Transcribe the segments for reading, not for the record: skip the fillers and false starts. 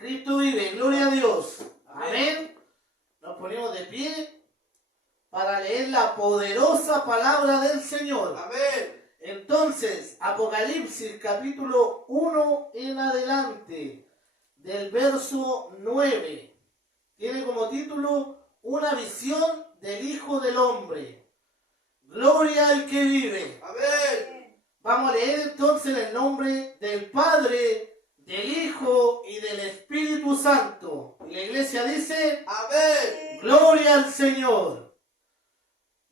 Cristo vive, gloria a Dios. Amén. Nos ponemos de pie para leer la poderosa palabra del Señor. Amén. Entonces, Apocalipsis capítulo 1 en adelante, del verso 9, tiene como título Una visión del Hijo del Hombre. Gloria al que vive. Amén. Vamos a leer entonces en el nombre del Padre, del Hijo y del Espíritu Santo. Y la iglesia dice, Amén. gloria al Señor.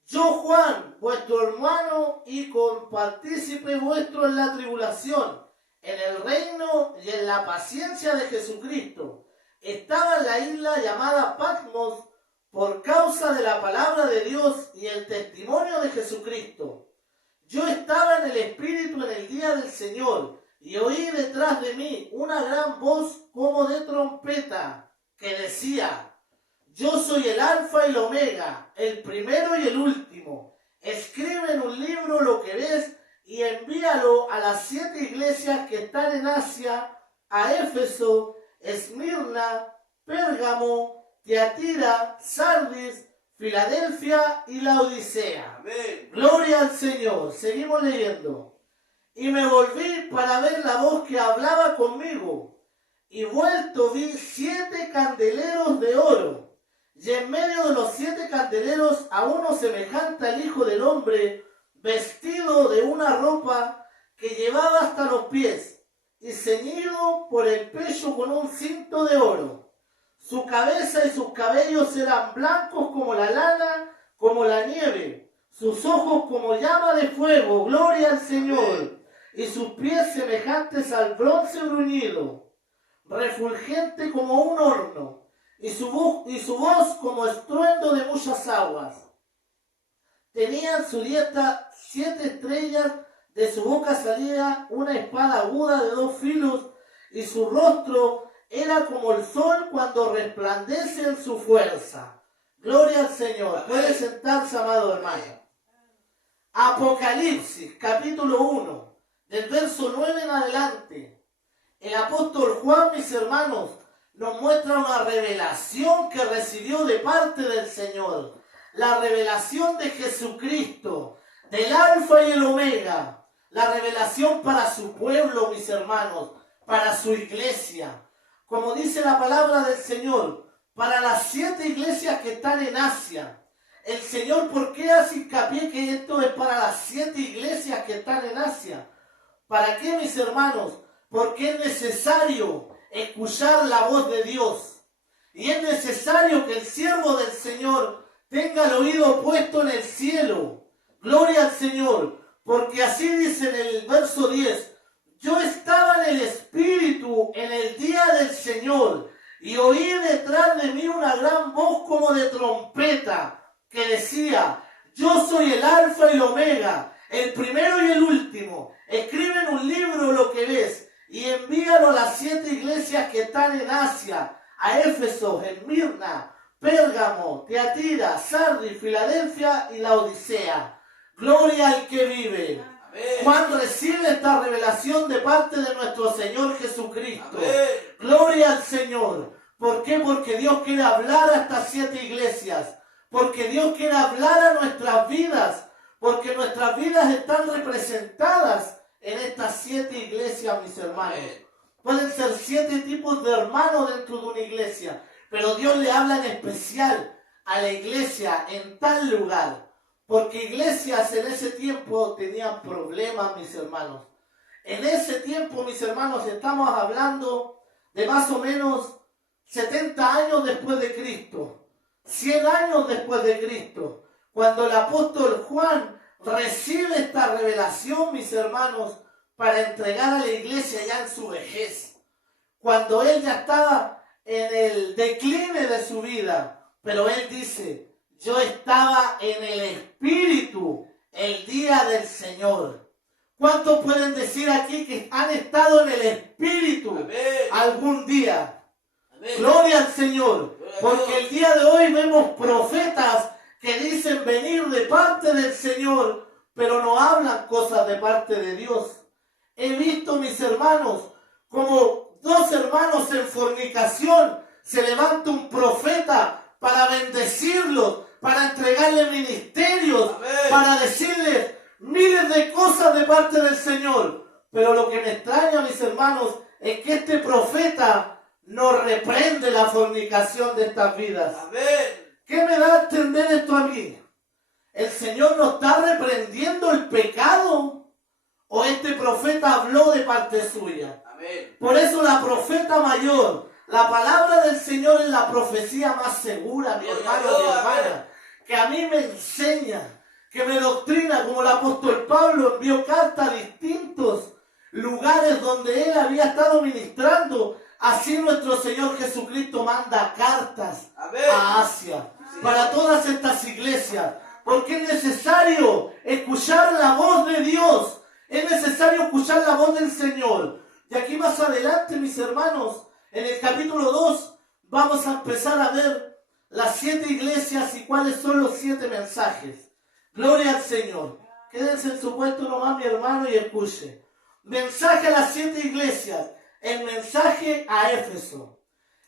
Yo, Juan, vuestro hermano y compartícipe vuestro en la tribulación, en el reino y en la paciencia de Jesucristo, estaba en la isla llamada Patmos por causa de la palabra de Dios y el testimonio de Jesucristo. Yo estaba en el Espíritu en el día del Señor y oí detrás de mí una gran voz como de trompeta que decía: yo soy el Alfa y el Omega, el primero y el último. Escribe en un libro lo que ves y envíalo a las 7 iglesias que están en Asia, a Éfeso, Esmirna, Pérgamo, Tiatira, Sardis, Filadelfia y Laodicea. Amén. Gloria al Señor. Seguimos leyendo. Y me volví para ver la voz que hablaba conmigo. Y vuelto vi 7 candeleros de oro. Y en medio de los 7 candeleros a uno semejante al Hijo del Hombre, vestido de una ropa que llevaba hasta los pies, y ceñido por el pecho con un cinto de oro. Su cabeza y sus cabellos eran blancos como la lana, como la nieve. Sus ojos como llama de fuego, gloria al Señor. Y sus pies semejantes al bronce bruñido, refulgente como un horno. Y su voz como estruendo de muchas aguas. Tenía en su diestra 7 estrellas, de su boca salía una espada aguda de 2 filos, y su rostro era como el sol cuando resplandece en su fuerza. Gloria al Señor. Puede sentarse, amado hermano. Apocalipsis, capítulo 1, del verso 9 en adelante. El apóstol Juan, mis hermanos, nos muestra una revelación que recibió de parte del Señor. La revelación de Jesucristo, del Alfa y el Omega. La revelación para su pueblo, mis hermanos, para su iglesia. Como dice la palabra del Señor, para las 7 iglesias que están en Asia. El Señor, ¿por qué hace hincapié que esto es para las 7 iglesias que están en Asia? ¿Para qué, mis hermanos? Porque es necesario escuchar la voz de Dios. Y es necesario que el siervo del Señor tenga el oído puesto en el cielo. Gloria al Señor. Porque así dice en el verso 10. Yo estaba en el Espíritu en el día del Señor. Y oí detrás de mí una gran voz como de trompeta que decía: yo soy el Alfa y el Omega, el primero y el último. Escribe en un libro lo que ves y envíalo a las 7 iglesias que están en Asia, a Éfeso, Esmirna, Pérgamo, Tiatira, Sardis, Filadelfia y Laodicea. Gloria al que vive. Amén. Juan recibe esta revelación de parte de nuestro Señor Jesucristo. Amén. Gloria al Señor. ¿Por qué? Porque Dios quiere hablar a estas 7 iglesias. Porque Dios quiere hablar a nuestras vidas. Porque nuestras vidas están representadas en estas 7 iglesias, mis hermanos. Pueden ser 7 tipos de hermanos dentro de una iglesia, pero Dios le habla en especial a la iglesia en tal lugar. Porque iglesias en ese tiempo tenían problemas, mis hermanos. En ese tiempo, mis hermanos, estamos hablando de más o menos 70 años después de Cristo. 100 años después de Cristo. Cuando el apóstol Juan recibe esta revelación, mis hermanos, para entregar a la iglesia ya en su vejez. Cuando él ya estaba en el decline de su vida. Pero él dice: yo estaba en el Espíritu el día del Señor. ¿Cuántos pueden decir aquí que han estado en el Espíritu Amén. algún día? Amén. Gloria al Señor. Porque el día de hoy vemos profetas que dicen venir de parte del Señor, pero no hablan cosas de parte de Dios. He visto, mis hermanos, como dos hermanos en fornicación, se levanta un profeta para bendecirlos, para entregarle ministerios, Amén. para decirles miles de cosas de parte del Señor. Pero lo que me extraña, mis hermanos, es que este profeta no reprende la fornicación de estas vidas. Amén. ¿Qué me da a entender esto a mí? ¿El Señor no está reprendiendo el pecado? ¿O este profeta habló de parte suya? Amén. Por eso la profeta mayor, la palabra del Señor es la profecía más segura, mi hermano, mi hermana, que a mí me enseña, que me doctrina, como el apóstol Pablo envió cartas a distintos lugares donde él había estado ministrando. Así nuestro Señor Jesucristo manda cartas Amén. a Asia, para todas estas iglesias, porque es necesario escuchar la voz de Dios, es necesario escuchar la voz del Señor. Y aquí más adelante, mis hermanos, en el capítulo 2, vamos a empezar a ver las 7 iglesias y cuáles son los 7 mensajes. Gloria al Señor. Quédense en su puesto nomás, mi hermano, y escuche. Mensaje a las 7 iglesias. El mensaje a Éfeso.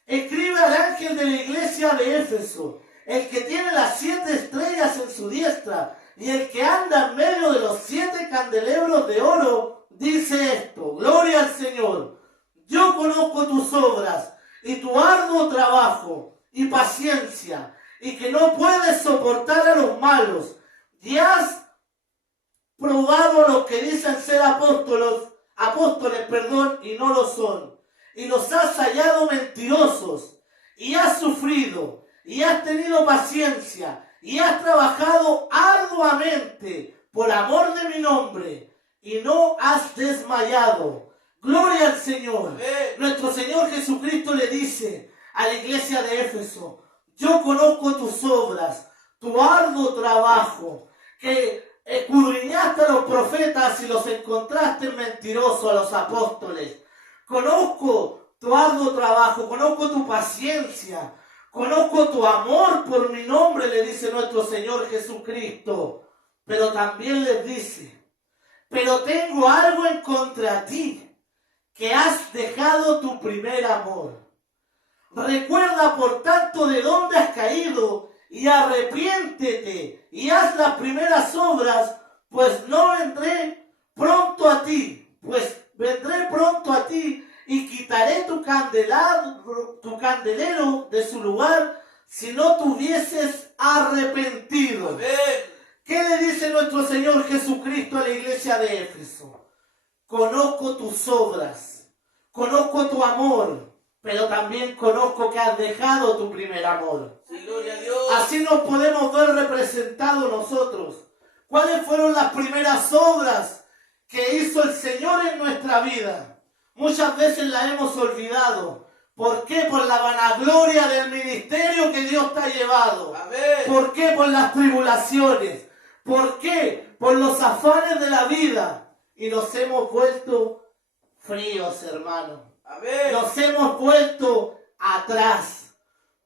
Escribe al ángel de la iglesia de Éfeso, el que tiene las 7 estrellas en su diestra y el que anda en medio de los 7 candelabros de oro, dice esto: gloria al Señor. Yo conozco tus obras y tu arduo trabajo y paciencia, y que no puedes soportar a los malos, y has probado a los que dicen ser apóstoles, y no lo son, y los has hallado mentirosos, y has sufrido, y has tenido paciencia, y has trabajado arduamente por amor de mi nombre, y no has desmayado. Gloria al Señor. Amén. Nuestro Señor Jesucristo le dice a la iglesia de Éfeso: yo conozco tus obras, tu arduo trabajo, que escudriñaste a los profetas y los encontraste mentirosos, a los apóstoles. Conozco tu arduo trabajo, conozco tu paciencia, conozco tu amor por mi nombre, le dice nuestro Señor Jesucristo. Pero también les dice: pero tengo algo en contra ti, que has dejado tu primer amor. Recuerda por tanto de dónde has caído y arrepiéntete y haz las primeras obras, pues vendré pronto a ti y quitaré tu candelero de su lugar si no te hubieses arrepentido. Amén. ¿Qué le dice nuestro Señor Jesucristo a la iglesia de Éfeso? Conozco tus obras, conozco tu amor, pero también conozco que has dejado tu primer amor. Sí, gloria a Dios. Así nos podemos ver representados nosotros. ¿Cuáles fueron las primeras obras que hizo el Señor en nuestra vida? Muchas veces las hemos olvidado. ¿Por qué? Por la vanagloria del ministerio que Dios te ha llevado. Amén. ¿Por qué? Por las tribulaciones. ¿Por qué? Por los afanes de la vida. Y nos hemos vuelto fríos, hermano. Amén. Nos hemos vuelto atrás.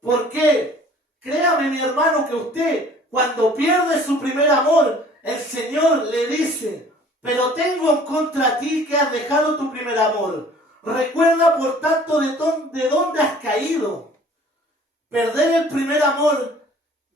¿Por qué? Créame, mi hermano, que usted, cuando pierde su primer amor, el Señor le dice: pero tengo en contra ti que has dejado tu primer amor. Recuerda, por tanto, de dónde has caído. Perder el primer amor,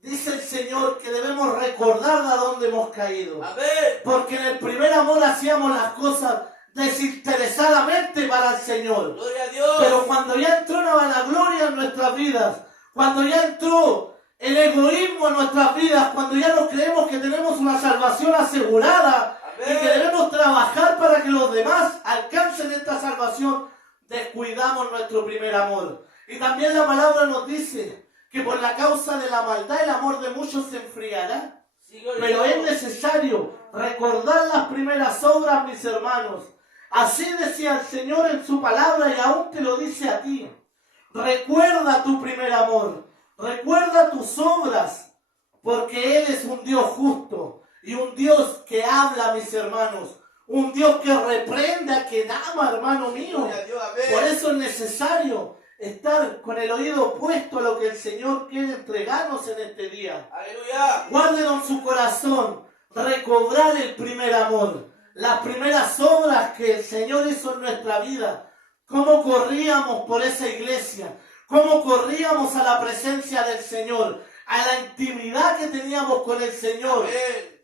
dice el Señor, que debemos recordar de dónde hemos caído. Amén. Porque en el primer amor hacíamos las cosas desinteresadamente para el Señor. Gloria a Dios. Pero cuando ya entró la vanagloria en nuestras vidas, cuando ya entró el egoísmo en nuestras vidas, cuando ya nos creemos que tenemos una salvación asegurada, Amén. y que debemos trabajar para que los demás alcancen esta salvación, descuidamos nuestro primer amor. Y también la palabra nos dice que por la causa de la maldad el amor de muchos se enfriará. Sí, gloria Pero a es Dios. necesario recordar las primeras obras, mis hermanos. Así decía el Señor en su palabra y aún te lo dice a ti. Recuerda tu primer amor, recuerda tus obras, porque Él es un Dios justo y un Dios que habla, mis hermanos, un Dios que reprende a quien ama, hermano mío. Gloria a Dios. Amén. Por eso es necesario estar con el oído puesto a lo que el Señor quiere entregarnos en este día. Aleluya. Guárdenlo en su corazón, recobrar el primer amor, las primeras obras que el Señor hizo en nuestra vida. cómo corríamos por esa iglesia, cómo corríamos a la presencia del Señor, a la intimidad que teníamos con el Señor. Amén.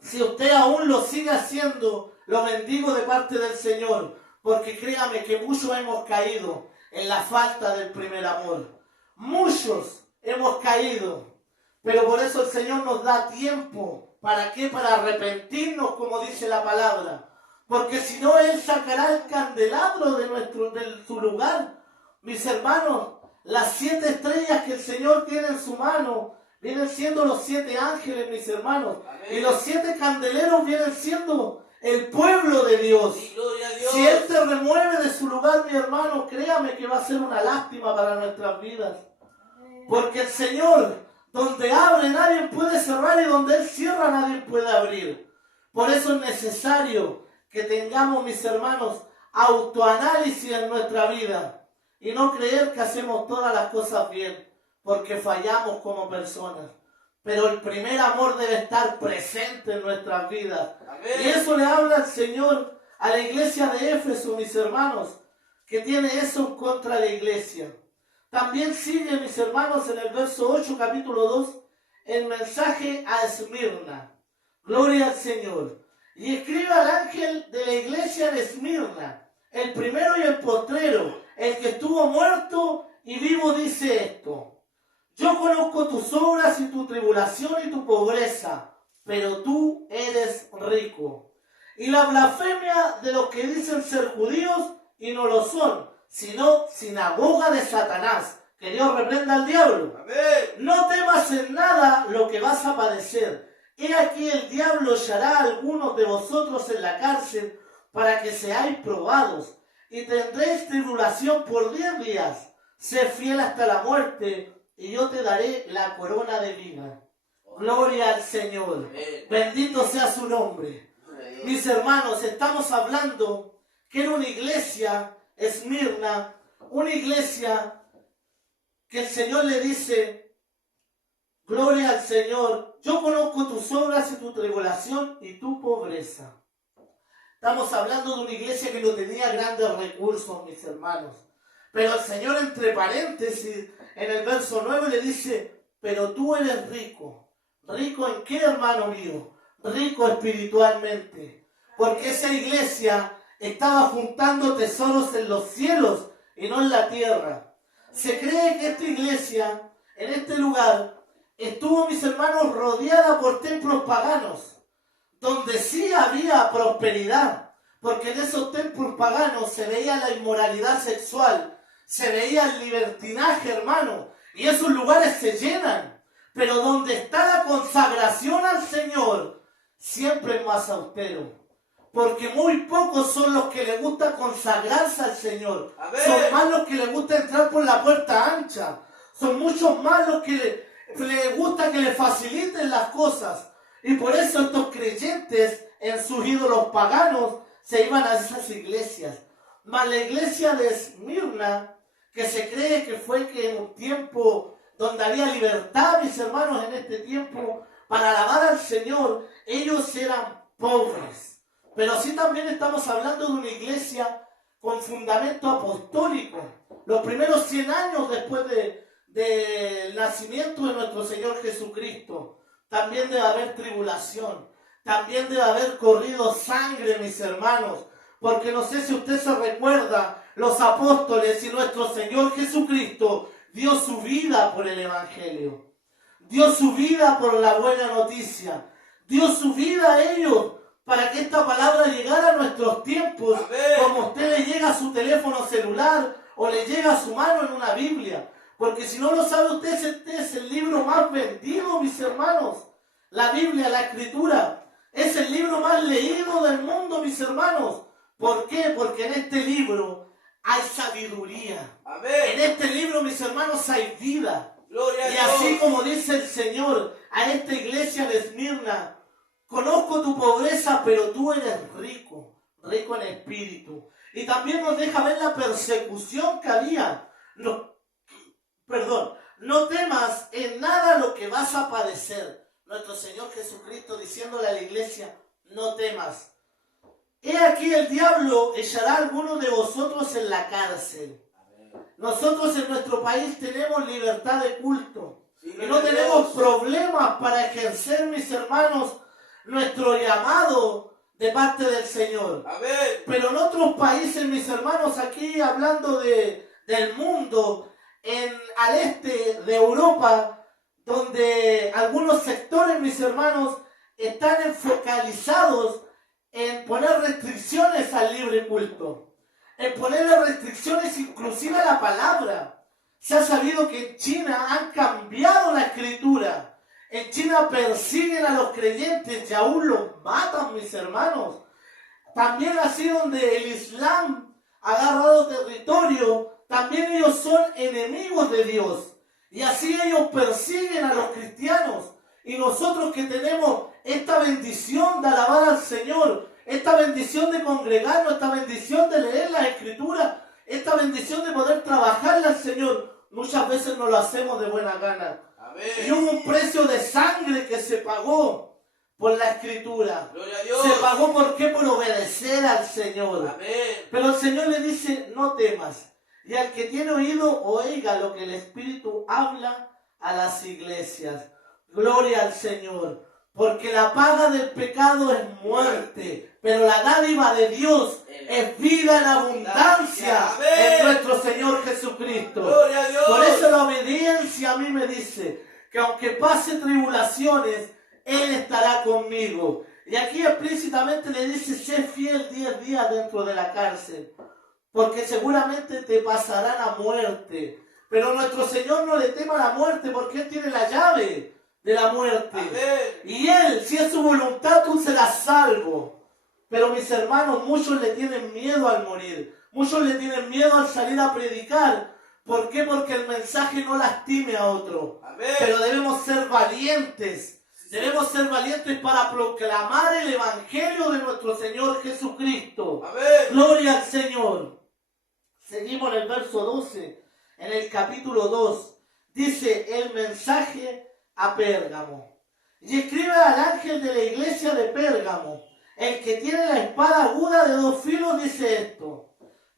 Si usted aún lo sigue haciendo, lo bendigo de parte del Señor, porque créame que muchos hemos caído en la falta del primer amor. Muchos hemos caído, pero por eso el Señor nos da tiempo. ¿Para qué? Para arrepentirnos, como dice la palabra. Porque si no, Él sacará el candelabro de su lugar. Mis hermanos, las 7 estrellas que el Señor tiene en su mano vienen siendo los 7 ángeles, mis hermanos. Amén. Y los 7 candeleros vienen siendo el pueblo de Dios. Sí, gloria a Dios. Si Él te remueve de su lugar, mi hermano, créame que va a ser una lástima para nuestras vidas. Porque el Señor, donde abre nadie puede cerrar, y donde Él cierra nadie puede abrir. Por eso es necesario que tengamos, mis hermanos, autoanálisis en nuestra vida y no creer que hacemos todas las cosas bien, porque fallamos como personas. Pero el primer amor debe estar presente en nuestras vidas. Amén. Y eso le habla el Señor a la iglesia de Éfeso, mis hermanos, que tiene eso en contra de la iglesia. También sigue, mis hermanos, en el verso 8, capítulo 2, el mensaje a Esmirna. Gloria al Señor. Y escribe al ángel de la iglesia de Esmirna, el primero y el postrero, el que estuvo muerto y vivo, dice esto: yo conozco tus obras y tu tribulación y tu pobreza, pero tú eres rico. Y la blasfemia de los que dicen ser judíos y no lo son, sino sinagoga de Satanás. Que Dios reprenda al diablo. Amén. No temas en nada lo que vas a padecer. He aquí el diablo echará a algunos de vosotros en la cárcel para que seáis probados, y tendréis tribulación por 10 días. Sé fiel hasta la muerte, y yo te daré la corona de vida. Gloria al Señor. Amén. Bendito sea su nombre. Gloria a Dios. Mis hermanos, estamos hablando que era una iglesia, Esmirna, una iglesia que el Señor le dice: gloria al Señor, yo conozco tus obras y tu tribulación y tu pobreza. Estamos hablando de una iglesia que no tenía grandes recursos, mis hermanos. Pero el Señor, entre paréntesis, en el verso 9 le dice: pero tú eres rico. ¿Rico en qué, hermano mío? Rico espiritualmente. Porque esa iglesia estaba juntando tesoros en los cielos y no en la tierra. Se cree que esta iglesia, en este lugar, estuvo, mis hermanos, rodeada por templos paganos, donde sí había prosperidad, porque en esos templos paganos se veía la inmoralidad sexual, se veía el libertinaje, hermano, y esos lugares se llenan. Pero donde está la consagración al Señor, siempre es más austero. Porque muy pocos son los que les gusta consagrarse al Señor. Amén. Son más los que les gusta entrar por la puerta ancha. Son muchos más los que les gusta que les faciliten las cosas. Y por eso estos creyentes en sus ídolos paganos se iban a esas iglesias. Mas la iglesia de Esmirna, que se cree que fue que en un tiempo donde había libertad, mis hermanos, en este tiempo, para alabar al Señor, ellos eran pobres. Pero sí también estamos hablando de una iglesia con fundamento apostólico. Los primeros 100 años después del nacimiento de nuestro Señor Jesucristo, también debe haber tribulación. También debe haber corrido sangre, mis hermanos. Porque no sé si usted se recuerda, los apóstoles y nuestro Señor Jesucristo dio su vida por el Evangelio. Dio su vida por la buena noticia. Dio su vida a ellos para que esta palabra llegara a nuestros tiempos. Amén. Como a usted le llega a su teléfono celular o le llega a su mano en una Biblia. Porque si no lo sabe usted, este es el libro más vendido, mis hermanos. La Biblia, la Escritura, es el libro más leído del mundo, mis hermanos. ¿Por qué? Porque en este libro hay sabiduría. Amén. En este libro, mis hermanos, hay vida. Gloria a Y Dios. así como dice el Señor a esta iglesia de Esmirna: conozco tu pobreza, pero tú eres rico, rico en espíritu. Y también nos deja ver la persecución que había. No temas en nada lo que vas a padecer. Nuestro Señor Jesucristo diciéndole a la iglesia: no temas. he aquí el diablo echará a algunos de vosotros en la cárcel. Nosotros en nuestro país tenemos libertad de culto Sí, y no tenemos problemas para ejercer, mis hermanos, nuestro llamado de parte del Señor. Amén. Pero en otros países, mis hermanos, aquí hablando del mundo, al este de Europa, donde algunos sectores, mis hermanos, están focalizados en poner restricciones al libre culto, en ponerle restricciones inclusive a la palabra. Se ha sabido que en China han cambiado la escritura. En China persiguen a los creyentes y aún los matan, mis hermanos. También así donde el Islam ha agarrado territorio, también ellos son enemigos de Dios. Y así ellos persiguen a los cristianos. Y nosotros que tenemos esta bendición de alabar al Señor, esta bendición de congregarnos, esta bendición de leer las Escrituras, esta bendición de poder trabajarle al Señor, muchas veces no lo hacemos de buena gana. Amén. Y hubo un precio de sangre que se pagó por la Escritura. Gloria a Dios. Se pagó ¿por qué? Por obedecer al Señor. Amén. Pero el Señor le dice, no temas. Y al que tiene oído, oiga lo que el Espíritu habla a las iglesias. Gloria al Señor. Porque la paga del pecado es muerte, pero la dádiva de Dios es vida en abundancia en nuestro Señor Jesucristo. Gloria a Dios. Por eso la obediencia a mí me dice que aunque pase tribulaciones, Él estará conmigo. Y aquí explícitamente le dice, sé fiel 10 días dentro de la cárcel, porque seguramente te pasarán a muerte. Pero nuestro Señor no le tema a la muerte, porque Él tiene la llave de la muerte. Amén. Y Él, si es su voluntad, tú serás salvo. Pero mis hermanos, muchos le tienen miedo al morir. Muchos le tienen miedo al salir a predicar. ¿Por qué? Porque el mensaje no lastime a otro. Amén. Pero debemos ser valientes. Debemos ser valientes para proclamar el Evangelio de nuestro Señor Jesucristo. Amén. Gloria al Señor. Seguimos en el verso 12, en el capítulo 2. Dice el mensaje a Pérgamo. Y escribe al ángel de la iglesia de Pérgamo, el que tiene la espada aguda de 2 filos, dice esto.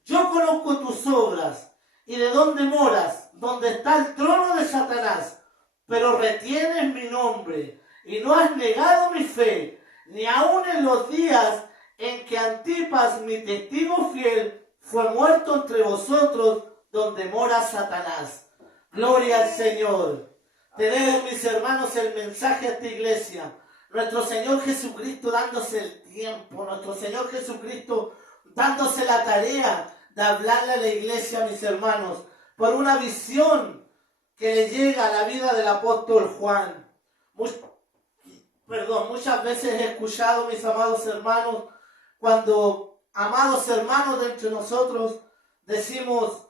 Yo conozco tus obras y de dónde moras, donde está el trono de Satanás, pero retienes mi nombre y no has negado mi fe, ni aun en los días en que Antipas, mi testigo fiel, fue muerto entre vosotros, donde mora Satanás. Gloria al Señor. Tenemos, mis hermanos, el mensaje a esta iglesia. Nuestro Señor Jesucristo dándose el tiempo, nuestro Señor Jesucristo dándose la tarea de hablarle a la iglesia, mis hermanos, por una visión que le llega a la vida del apóstol Juan. Muchas veces he escuchado, mis amados hermanos, cuando amados hermanos de entre nosotros decimos,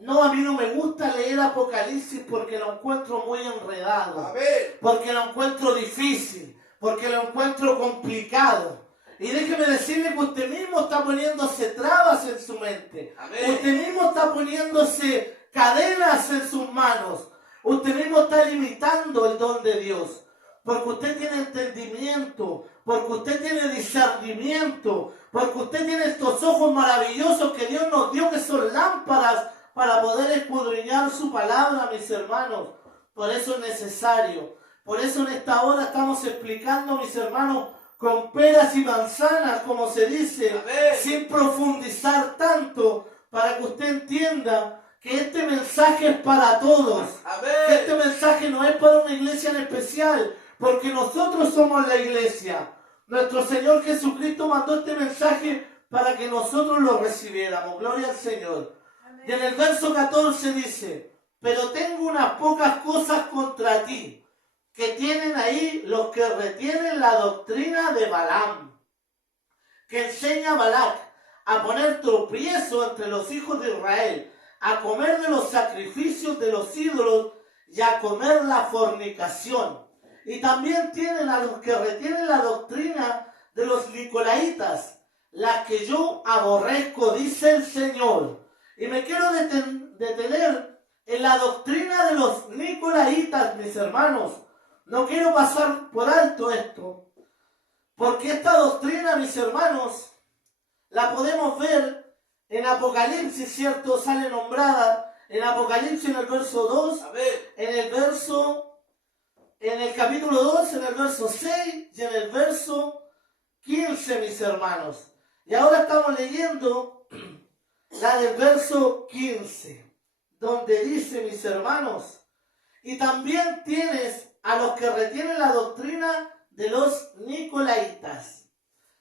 no, a mí no me gusta leer Apocalipsis porque lo encuentro muy enredado, Amén. porque lo encuentro difícil, porque lo encuentro complicado. Y déjeme decirle que usted mismo está poniéndose trabas en su mente. Amén. Usted mismo está poniéndose cadenas en sus manos. Usted mismo está limitando el don de Dios. Porque usted tiene entendimiento, porque usted tiene discernimiento, porque usted tiene estos ojos maravillosos que Dios nos dio, que son lámparas para poder escudriñar su palabra, mis hermanos. Por eso es necesario. Por eso en esta hora estamos explicando, mis hermanos, con peras y manzanas, como se dice, Amén. sin profundizar tanto, para que usted entienda que este mensaje es para todos. Amén. Que este mensaje no es para una iglesia en especial, porque nosotros somos la iglesia. Nuestro Señor Jesucristo mandó este mensaje para que nosotros lo recibiéramos. Gloria al Señor. Amén. Y en el verso 14 dice, pero tengo unas pocas cosas contra ti, que tienen ahí los que retienen la doctrina de Balaam, que enseña a Balac a poner tropiezo entre los hijos de Israel, a comer de los sacrificios de los ídolos y a comer la fornicación. Y también tienen a los que retienen la doctrina de los nicolaitas, las que yo aborrezco, dice el Señor. Y me quiero detener en la doctrina de los nicolaitas, mis hermanos. No quiero pasar por alto esto, porque esta doctrina, mis hermanos, la podemos ver en Apocalipsis, ¿cierto? Sale nombrada en Apocalipsis en el verso 2, Amén. en el capítulo 2, en el verso 6 y en el verso 15, mis hermanos. Y ahora estamos leyendo la del verso 15, donde dice, mis hermanos, y también tienes a los que retienen la doctrina de los nicolaitas.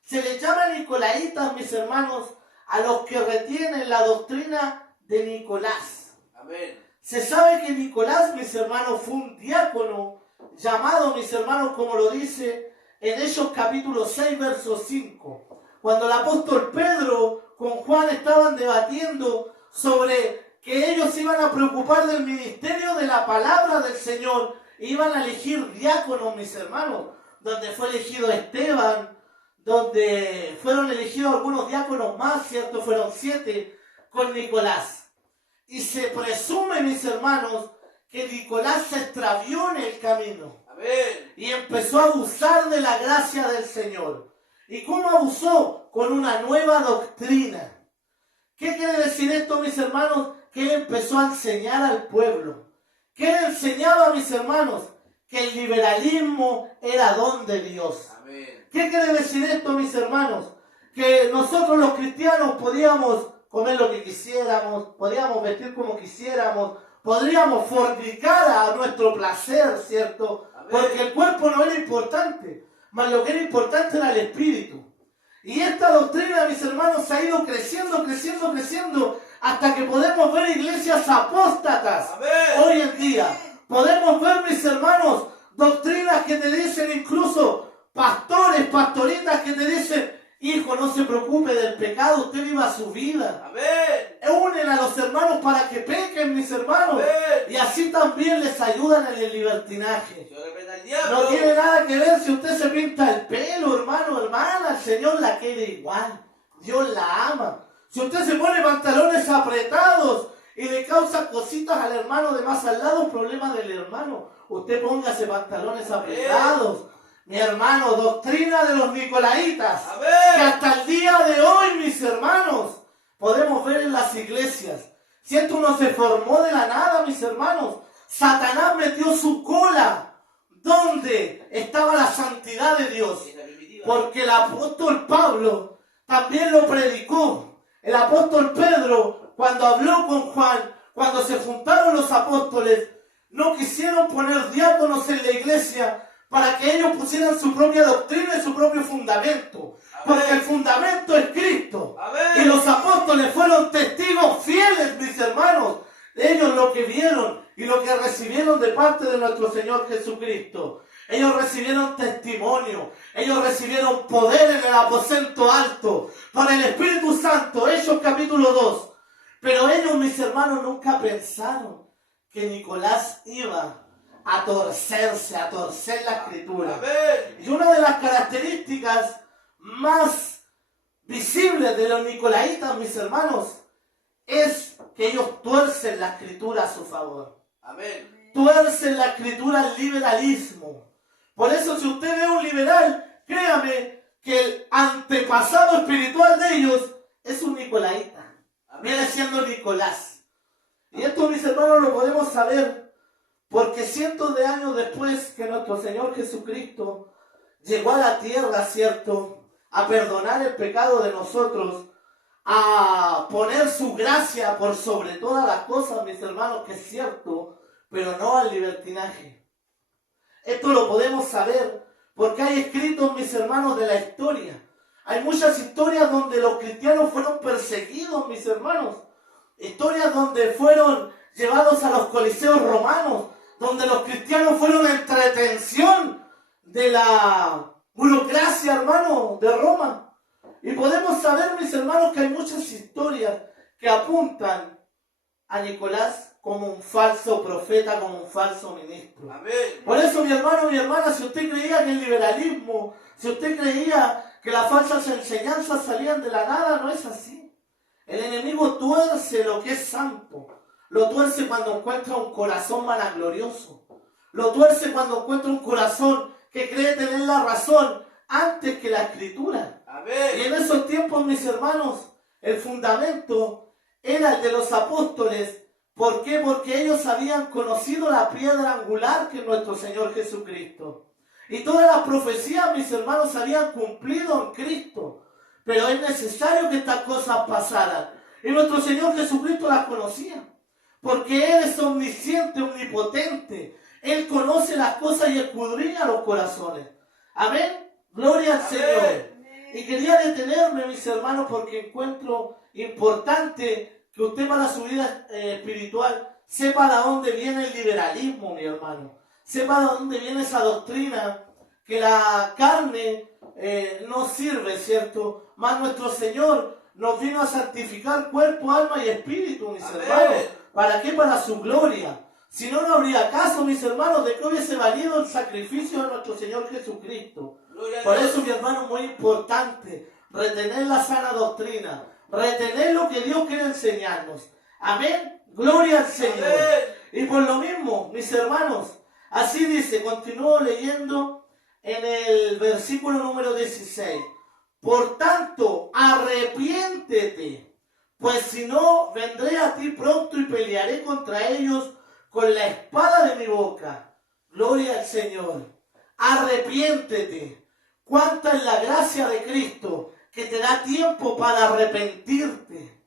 Se les llama nicolaitas, mis hermanos, a los que retienen la doctrina de Nicolás. Amén. Se sabe que Nicolás, mis hermanos, fue un diácono llamado, mis hermanos, como lo dice en Hechos capítulo 6, verso 5. Cuando el apóstol Pedro con Juan estaban debatiendo sobre que ellos se iban a preocupar del ministerio de la palabra del Señor, e iban a elegir diáconos, mis hermanos, donde fue elegido Esteban, donde fueron elegidos algunos diáconos más, ¿cierto? Fueron 7 con Nicolás. Y se presume, mis hermanos, que Nicolás se extravió en el camino. Amén. Y empezó a abusar de la gracia del Señor. ¿Y cómo abusó? Con una nueva doctrina. ¿Qué quiere decir esto, mis hermanos? Que él empezó a enseñar al pueblo. ¿Qué le enseñaba, mis hermanos? Que el liberalismo era don de Dios. Amén. ¿Qué quiere decir esto, mis hermanos? Que nosotros los cristianos podíamos comer lo que quisiéramos, podíamos vestir como quisiéramos, podríamos fornicar a nuestro placer, ¿cierto? Amén. Porque el cuerpo no era importante, mas lo que era importante era el espíritu. Y esta doctrina, mis hermanos, ha ido creciendo, creciendo, creciendo, hasta que podemos ver iglesias apóstatas. Amén. Hoy en día. Podemos ver, mis hermanos, doctrinas que te dicen incluso pastores, pastoritas que te dicen, hijo, no se preocupe del pecado, usted viva su vida. Amén. Unen a los hermanos para que pequen, mis hermanos. Amén. Y así también les ayudan en el libertinaje. Dios reprenda al diablo. No tiene nada que ver si usted se pinta el pelo, hermano, hermana. El Señor la quiere igual. Dios la ama. Si usted se pone pantalones apretados y le causa cositas al hermano de más al lado, problema del hermano. Usted póngase pantalones apretados. Mi hermano, doctrina de los nicolaitas. Amén. Que hasta el día de hoy, mis hermanos, podemos ver en las iglesias. Si esto no se formó de la nada, mis hermanos, Satanás metió su cola donde estaba la santidad de Dios. Porque el apóstol Pablo también lo predicó. El apóstol Pedro, cuando habló con Juan, cuando se juntaron los apóstoles, no quisieron poner diáconos en la iglesia para que ellos pusieran su propia doctrina y su propio fundamento. Porque el fundamento es Cristo. Amén. Y los apóstoles fueron testigos fieles, mis hermanos. Ellos lo que vieron y lo que recibieron de parte de nuestro Señor Jesucristo. Ellos recibieron testimonio. Ellos recibieron poder en el aposento alto por el Espíritu Santo. Hechos capítulo 2. Pero ellos, mis hermanos, nunca pensaron que Nicolás iba a torcerse, a torcer la escritura. Amén. Y una de las características más visibles de los nicolaitas, mis hermanos, es que ellos tuercen la escritura a su favor. Amén. Tuercen la escritura al liberalismo. Por eso, si usted ve un liberal, créame que el antepasado espiritual de ellos es un nicolaita. Viene siendo Nicolás. Y esto, mis hermanos, lo podemos saber porque cientos de años después que nuestro Señor Jesucristo llegó a la tierra, ¿cierto?, a perdonar el pecado de nosotros, a poner su gracia por sobre todas las cosas, mis hermanos, que es cierto, pero no al libertinaje. Esto lo podemos saber porque hay escritos, mis hermanos, de la historia. Hay muchas historias donde los cristianos fueron perseguidos, mis hermanos. Historias donde fueron llevados a los coliseos romanos, donde los cristianos fueron entretención de la burocracia, hermano, de Roma. Y podemos saber, mis hermanos, que hay muchas historias que apuntan a Nicolás como un falso profeta, como un falso ministro. Amén. Por eso, mi hermano, mi hermana, si usted creía que el liberalismo, si usted creía que las falsas enseñanzas salían de la nada, no es así. El enemigo tuerce lo que es santo. Lo tuerce cuando encuentra un corazón vanaglorioso. Lo tuerce cuando encuentra un corazón que cree tener la razón antes que la escritura. Amén. Y en Amén. esos tiempos, mis hermanos, el fundamento era el de los apóstoles. ¿Por qué? Porque ellos habían conocido la piedra angular que es nuestro Señor Jesucristo. Y todas las profecías, mis hermanos, se habían cumplido en Cristo. Pero es necesario que estas cosas pasaran. Y nuestro Señor Jesucristo las conocía. Porque Él es omnisciente, omnipotente. Él conoce las cosas y escudriña los corazones. Amén. Gloria al Señor. Y quería detenerme, mis hermanos, porque encuentro importante que usted para su vida espiritual sepa de dónde viene el liberalismo, mi hermano. Sepa de dónde viene esa doctrina que la carne no sirve, ¿cierto? Más nuestro Señor nos vino a santificar cuerpo, alma y espíritu, mis Amén. hermanos. ¿Para qué? Para su gloria. Si no, no habría caso, mis hermanos, de que hubiese valido el sacrificio de nuestro Señor Jesucristo. Gloria a Por Dios. eso, mi hermano, es muy importante retener la sana doctrina, retener lo que Dios quiere enseñarnos. Amén. Gloria al Señor. Amén. Y por lo mismo, mis hermanos, así dice, continúo leyendo en el versículo número 16. Por tanto, arrepiéntete, pues si no, vendré a ti pronto y pelearé contra ellos con la espada de mi boca. Gloria al Señor. Arrepiéntete. ¿Cuánta es la gracia de Cristo que te da tiempo para arrepentirte?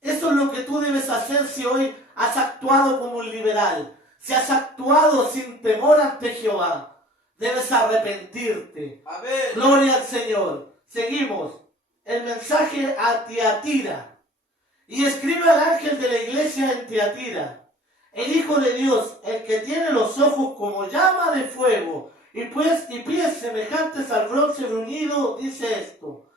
Eso es lo que tú debes hacer si hoy has actuado como un liberal. Si has actuado sin temor ante Jehová, debes arrepentirte. Amén. Gloria al Señor. Seguimos. El mensaje a Tiatira. Y escribe al ángel de la iglesia en Tiatira. El Hijo de Dios, el que tiene los ojos como llama de fuego y pies semejantes al bronce bruñido, dice esto: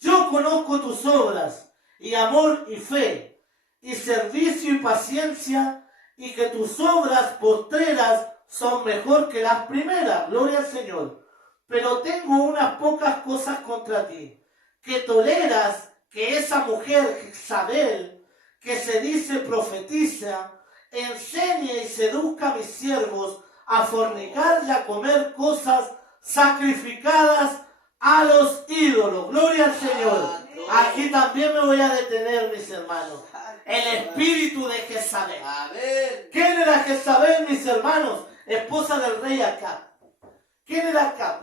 yo conozco tus obras, y amor y fe, y servicio y paciencia, y que tus obras postreras son mejor que las primeras. Gloria al Señor. Pero tengo unas pocas cosas contra ti, que toleras que esa mujer Jezabel, que se dice profetiza, enseñe y seduzca a mis siervos a fornicar y a comer cosas sacrificadas a los ídolos. Gloria al Señor. Aquí también me voy a detener, mis hermanos. El espíritu de Jezabel. Amén. ¿Quién era Jezabel, mis hermanos? Esposa del rey Acab. ¿Quién era Acab?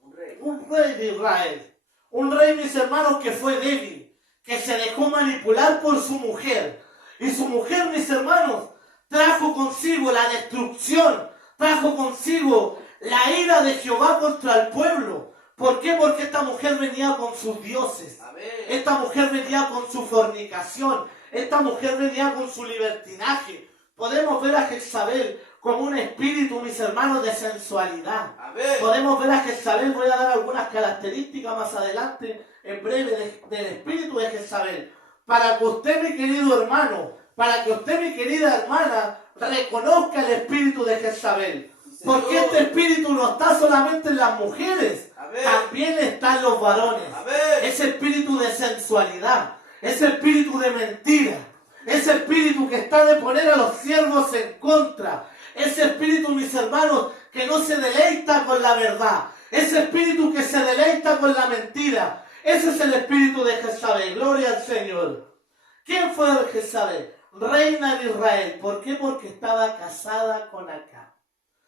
Un rey. Un rey de Israel. Un rey, mis hermanos, que fue débil, que se dejó manipular por su mujer. Y su mujer, mis hermanos, trajo consigo la destrucción, trajo consigo la ira de Jehová contra el pueblo. ¿Por qué? Porque esta mujer venía con sus dioses. Amén. Esta mujer venía con su fornicación. Esta mujer venía con su libertinaje. Podemos ver a Jezabel como un espíritu, mis hermanos, de sensualidad. Amén. Podemos ver a Jezabel, voy a dar algunas características más adelante, en breve, del espíritu de Jezabel. Para que usted, mi querido hermano, para que usted, mi querida hermana, reconozca el espíritu de Jezabel. Porque este espíritu no está solamente en las mujeres, Amén. también está en los varones. Amén. Ese espíritu de sensualidad, ese espíritu de mentira, ese espíritu que está de poner a los siervos en contra, ese espíritu, mis hermanos, que no se deleita con la verdad, ese espíritu que se deleita con la mentira. Ese es el espíritu de Jezabel. Gloria al Señor. ¿Quién fue Jezabel? Reina de Israel. ¿Por qué? Porque estaba casada con Acab.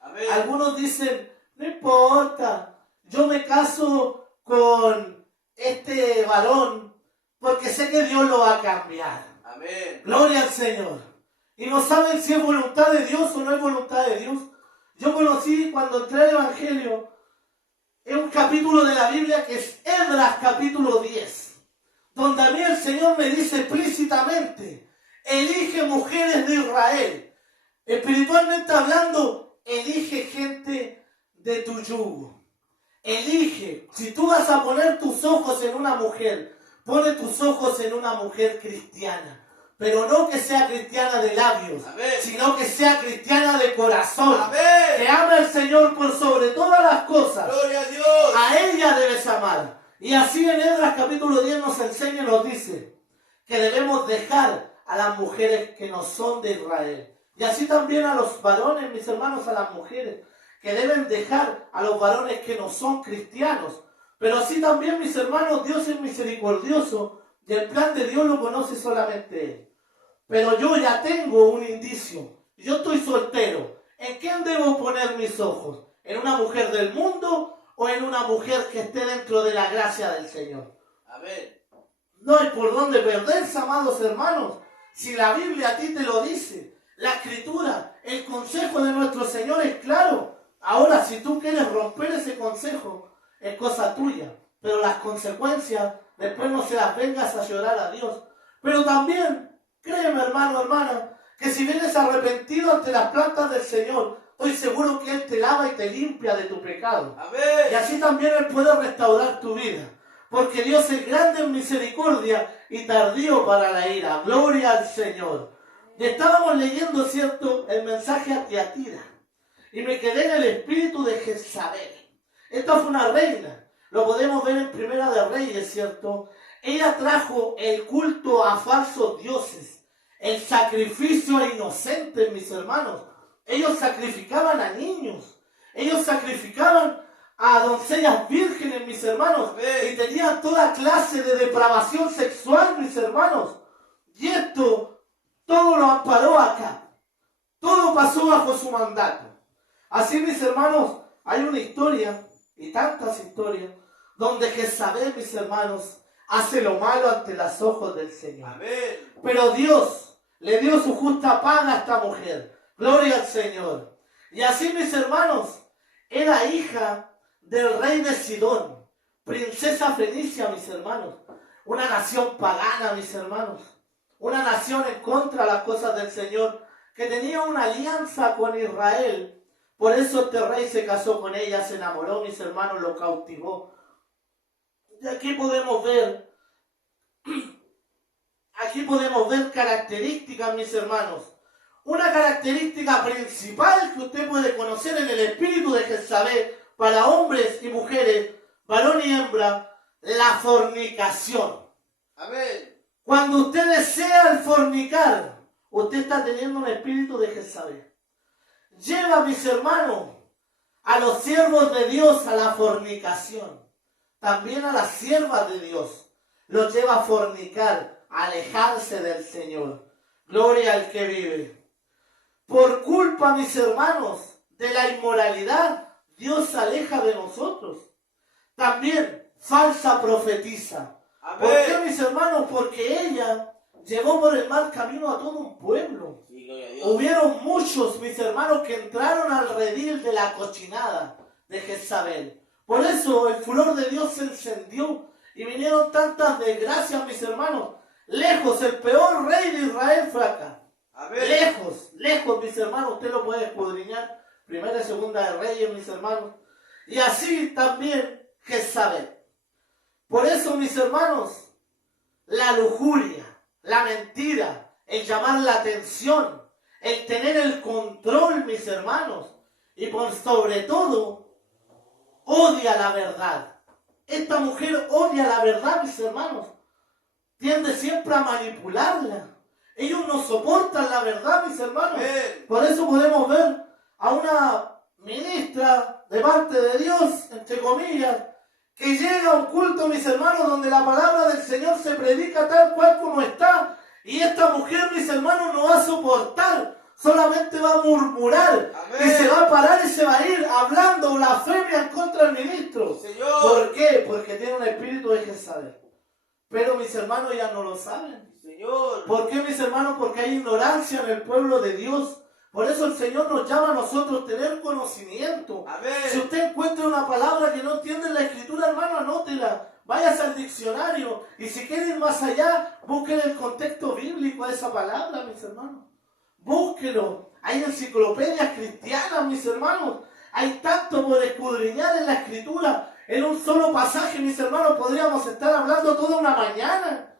Amén. Algunos dicen, no importa, yo me caso con este varón porque sé que Dios lo va a cambiar. Amén. Gloria al Señor. Y no saben si es voluntad de Dios o no es voluntad de Dios. Yo conocí cuando entré al Evangelio, en un capítulo de la Biblia que es Esdras capítulo 10, donde a mí el Señor me dice explícitamente, elige mujeres de Israel. Espiritualmente hablando, elige gente de tu yugo. Elige. Si tú vas a poner tus ojos en una mujer, pone tus ojos en una mujer cristiana. Pero no que sea cristiana de labios, Amén. sino que sea cristiana de corazón. Amén. Que ame al Señor por sobre todas las cosas. Gloria a Dios. A ella debes amar. Y así en Esdras capítulo 10 nos enseña y nos dice que debemos dejar a las mujeres que no son de Israel. Y así también a los varones, mis hermanos, a las mujeres, que deben dejar a los varones que no son cristianos. Pero así también, mis hermanos, Dios es misericordioso y el plan de Dios lo conoce solamente Él. Pero yo ya tengo un indicio. Yo estoy soltero. ¿En quién debo poner mis ojos? ¿En una mujer del mundo o en una mujer que esté dentro de la gracia del Señor? Amén. No hay por dónde perderse, amados hermanos. Si la Biblia a ti te lo dice, la Escritura, el consejo de nuestro Señor es claro. Ahora, si tú quieres romper ese consejo, es cosa tuya. Pero las consecuencias, después no se las vengas a llorar a Dios. Pero también, créeme, hermano, hermana, que si vienes arrepentido ante las plantas del Señor, estoy seguro que Él te lava y te limpia de tu pecado. Amén. Y así también Él puede restaurar tu vida. Porque Dios es grande en misericordia y tardío para la ira. Gloria al Señor. Y estábamos leyendo, ¿cierto?, el mensaje a Tiatira. Y me quedé en el espíritu de Jezabel. Esta fue una reina. Lo podemos ver en Primera de Reyes, ¿cierto? Ella trajo el culto a falsos dioses. El sacrificio a inocentes, mis hermanos. Ellos sacrificaban a niños. Ellos sacrificaban a doncellas vírgenes, mis hermanos. Y tenían toda clase de depravación sexual, mis hermanos. Y esto, todo lo amparó acá. Todo pasó bajo su mandato. Así, mis hermanos, hay una historia, y tantas historias, donde Jezabel, mis hermanos, hace lo malo ante los ojos del Señor. Amén. Pero Dios le dio su justa paga a esta mujer. Gloria al Señor. Y así, mis hermanos, era hija del rey de Sidón, princesa fenicia, mis hermanos. Una nación pagana, mis hermanos. Una nación en contra de las cosas del Señor, que tenía una alianza con Israel. Por eso este rey se casó con ella, se enamoró, mis hermanos, lo cautivó. Y aquí podemos ver características, mis hermanos. Una característica principal que usted puede conocer en el espíritu de Jezabel para hombres y mujeres, varón y hembra, la fornicación. Amén. Cuando usted desea el fornicar, usted está teniendo un espíritu de Jezabel. Lleva, mis hermanos, a los siervos de Dios a la fornicación. También a las siervas de Dios los lleva a fornicar, a alejarse del Señor. Gloria al que vive. Por culpa, mis hermanos, de la inmoralidad, Dios se aleja de nosotros. También falsa profetiza. Amén. ¿Por qué, mis hermanos? Porque ella llevó por el mal camino a todo un pueblo. Sí, gloria a Dios. Hubieron muchos, mis hermanos, que entraron al redil de la cochinada de Jezabel. Por eso el furor de Dios se encendió y vinieron tantas desgracias, mis hermanos. Lejos, el peor rey de Israel fue acá. Amén. Lejos, lejos, mis hermanos, usted lo puede escudriñar. Primera y Segunda de Reyes, mis hermanos. Y así también Jezabel. Por eso, mis hermanos, la lujuria, la mentira, el llamar la atención, el tener el control, mis hermanos, y por sobre todo, odia la verdad. Esta mujer odia la verdad, mis hermanos. Tiende siempre a manipularla. Ellos no soportan la verdad, mis hermanos. Amén. Por eso podemos ver a una ministra de parte de Dios, entre comillas, que llega a un culto, mis hermanos, donde la palabra del Señor se predica tal cual como está. Y esta mujer, mis hermanos, no va a soportar. Solamente va a murmurar. Amén. Y se va a parar y se va a ir hablando blasfemia en contra del ministro. Señor. ¿Por qué? Porque tiene un espíritu de Jezabel. Pero mis hermanos ya no lo saben. Señor. ¿Por qué, mis hermanos? Porque hay ignorancia en el pueblo de Dios. Por eso el Señor nos llama a nosotros a tener conocimiento. Amén. Si usted encuentra una palabra que no entiende en la Escritura, hermano, anótela. Váyase al diccionario. Y si quiere ir más allá, busquen el contexto bíblico de esa palabra, mis hermanos. Búsquelo. Hay enciclopedias cristianas, mis hermanos. Hay tanto por escudriñar en la Escritura. En un solo pasaje, mis hermanos, podríamos estar hablando toda una mañana.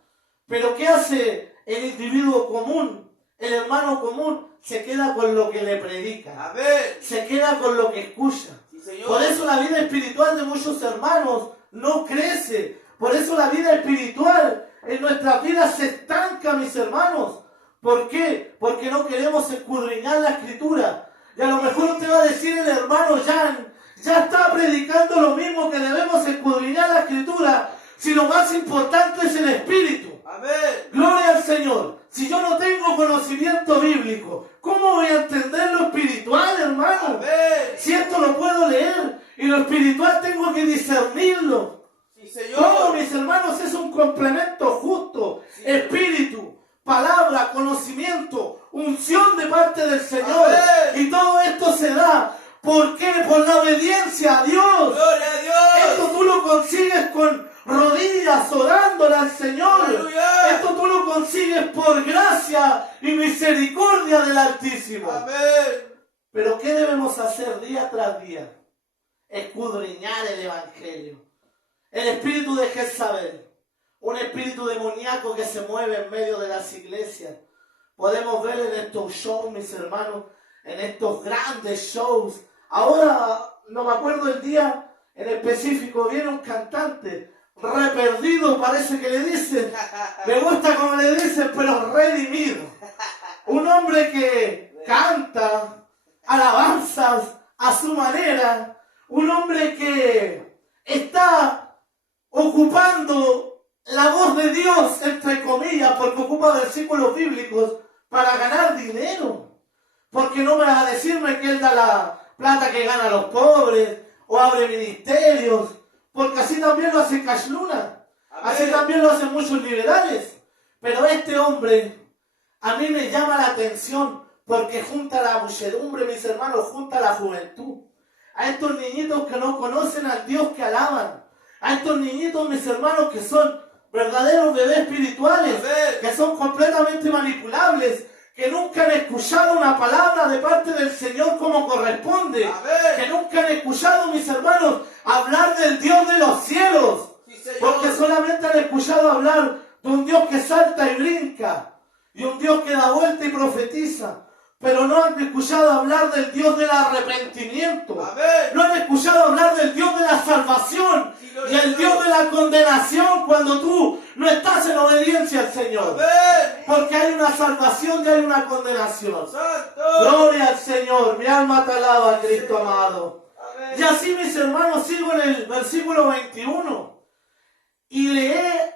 Pero ¿qué hace el individuo común? El hermano común se queda con lo que le predica. Amén. Se queda con lo que escucha. Sí, Señor. Por eso la vida espiritual de muchos hermanos no crece. Por eso la vida espiritual en nuestras vidas se estanca, mis hermanos. ¿Por qué? Porque no queremos escudriñar la Escritura. Y a lo mejor usted va a decir el hermano Jan ya está predicando lo mismo, que debemos escudriñar la Escritura, si lo más importante es el Espíritu. Amén. Gloria al Señor. Si yo no tengo conocimiento bíblico, ¿cómo voy a entender lo espiritual, hermano? Amén. Si esto lo puedo leer y lo espiritual tengo que discernirlo. Sí, Todo, Señor. mis hermanos, es un complemento justo. Espíritu, palabra, conocimiento, unción de parte del Señor. Amén. Y todo esto se da. ¿Por qué? Por la obediencia a Dios. Gloria a Dios. Esto tú lo consigues con rodillas, orándole al Señor. Aleluya. Esto tú lo consigues por gracia y misericordia del Altísimo. Amén. Pero ¿qué debemos hacer día tras día? Escudriñar el Evangelio. El espíritu de Jezabel, un espíritu demoníaco que se mueve en medio de las iglesias. Podemos ver en estos shows, mis hermanos, en estos grandes shows. Ahora, no me acuerdo el día en específico, viene un cantante, reperdido parece que le dicen. Me gusta como le dicen, pero redimido. Un hombre que canta alabanzas a su manera. Un hombre que está ocupando la voz de Dios, entre comillas, porque ocupa versículos bíblicos para ganar dinero. Porque no me vas a decirme que él da la plata que gana a los pobres o abre ministerios, porque así también lo hace Cash Luna, así también lo hacen muchos liberales. Pero este hombre a mí me llama la atención porque junta la muchedumbre, mis hermanos, junta la juventud. A estos niñitos que no conocen al Dios que alaban. A estos niñitos, mis hermanos, que son verdaderos bebés espirituales, Amén. que son completamente manipulables, que nunca han escuchado una palabra de parte del Señor como corresponde, Amén. que nunca han escuchado, mis hermanos, hablar del Dios de los cielos, Sí, Señor. porque solamente han escuchado hablar de un Dios que salta y brinca, y un Dios que da vuelta y profetiza. Pero no han escuchado hablar del Dios del arrepentimiento. Amén. No han escuchado hablar del Dios de la salvación y el Dios de la condenación cuando tú no estás en obediencia al Señor. Amén. Porque hay una salvación y hay una condenación. Santo. Gloria al Señor. Mi alma te alaba, Cristo amado. Amén. Y así, mis hermanos, sigo en el versículo 21. Y le he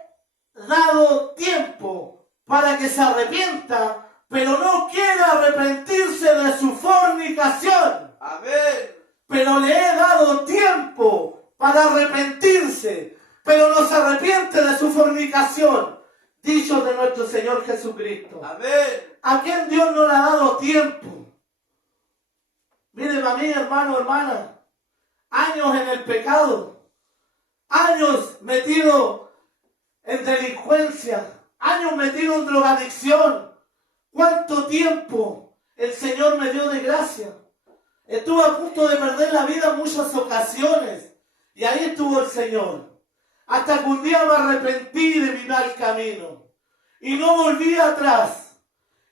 dado tiempo para que se arrepienta, pero no quiere arrepentirse de su fornicación. Amén. Pero le he dado tiempo para arrepentirse, pero no se arrepiente de su fornicación. Dicho de nuestro Señor Jesucristo. Amén. ¿A quién Dios no le ha dado tiempo? Miren a mí, hermano, hermana, años en el pecado, años metido en delincuencia, años metido en drogadicción. ¿Cuánto tiempo el Señor me dio de gracia? Estuve a punto de perder la vida en muchas ocasiones y ahí estuvo el Señor. Hasta que un día me arrepentí de mi mal camino y no volví atrás.